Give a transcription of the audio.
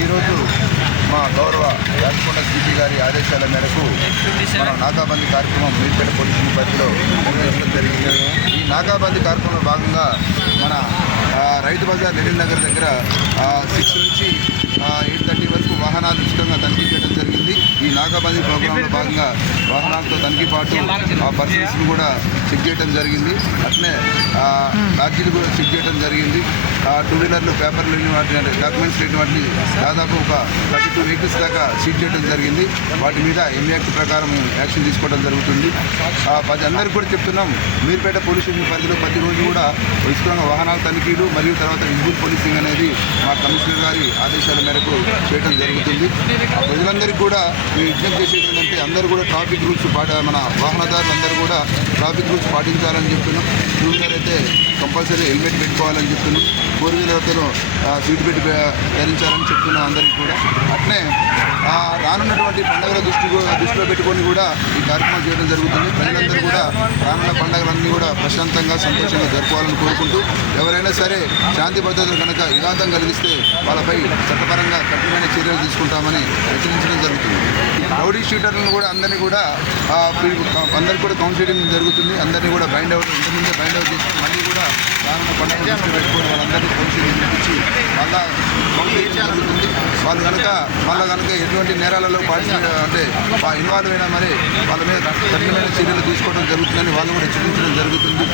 ఈరోజు మా గౌరవ రాజకొండ సిపి గారి ఆదేశాల మేరకు మన నాకాబందీ కార్యక్రమం మీర్పేట పోలీసు పరిధిలో నిర్వహించడం జరిగింది. ఈ నాకాబందీ కార్యక్రమంలో భాగంగా మన రైతు బజార్ లెనిన్ నగర్ దగ్గర సిక్స్ నుంచి ఎయిట్ థర్టీ వరకు వాహనాలు ఉచితంగా తనిఖీ చేయడం జరిగింది. ఈ నాకాబందీ ప్రోగ్రాంలో భాగంగా వాహనాలతో తనిఖీ పాటు ఆ పర్సన్స్ని కూడా చెక్ చేయడం జరిగింది. అట్లే ఛార్జీలు కూడా చెక్ చేయడం జరిగింది. ఆ, టూ వీలర్లు పేపర్లు లేని వాటిని డాక్యుమెంట్స్ లేని వాటిని దాదాపు ఒక థర్టీ టూ వెహికల్స్ దాకా సీజ్ చేయడం జరిగింది. వాటి మీద ఎంఏక్ట్ ప్రకారం యాక్షన్ తీసుకోవడం జరుగుతుంది. ఆ, పది అందరికీ కూడా చెప్తున్నాం. మీర్పేట పోలీస్ స్టేషన్ పరిధిలో ప్రతిరోజు కూడా ఉచితంగా వాహనాల తనిఖీలు మరియు తర్వాత విజిబుల్ పోలీసింగ్ అనేది కమిషనర్ గారి ఆదేశాల మేరకు చేయడం జరుగుతుంది. ఆ ప్రజలందరికీ కూడా మేము విజ్ఞప్తి చేసేది ఏంటంటే అందరూ కూడా ట్రాఫిక్ రూల్స్ పాట మన వాహనదారులందరూ కూడా ట్రాఫిక్ రూల్స్ పాటించాలని చెప్తున్నాం. టూ వీలర్ అయితే కంపల్సరీ హెల్మెట్ పెట్టుకోవాలని చెప్తున్నాం. ఫోర్ వీలర్ అతను సీట్ బెల్ట్ ధరించాలని చెప్తున్నాం అందరికీ కూడా. అట్నే ఆ, రానున్నటువంటి పండుగల దృష్టి దృష్టిలో పెట్టుకొని కూడా ఈ కార్యక్రమం చేయడం జరుగుతుంది. ప్రజలందరూ కూడా రానున్న పండుగలన్నీ కూడా ప్రశాంతంగా సంతోషంగా జరుపుకోవాలని కోరుకుంటూ ఎవరైనా సరే శాంతి భద్రతలు కనుక విఘాతం కలిగిస్తే వాళ్ళపై చట్టపరంగా కఠినమైన చర్యలు తీసుకుంటామని హెచ్చరించడం జరుగుతుంది. రౌడీ షూటర్లను కూడా అందరినీ కూడా అందరికీ కూడా కౌన్సిలింగ్ జరుగుతుంది. అందరినీ కూడా బైండ్ అవుట్ ఇంతకుముందే బైండ్ అవుట్ చేసి మళ్ళీ కూడా దానిలో పండుగ పెట్టుకొని వాళ్ళందరినీ కౌన్సిలింగ్ ఇప్పించి మళ్ళా కౌన్సిలింగ్ జరుగుతుంది. వాళ్ళు కనుక మళ్ళీ కనుక ఎటువంటి నేరాలలో పార్టిసిపేట్ అంటే ఇన్వాల్వ్ అయినా మరి వాళ్ళ మీద కఠినమైన చర్యలు తీసుకోవడం జరుగుతుందని వాళ్ళు కూడా హెచ్చరించడం జరుగుతుంది.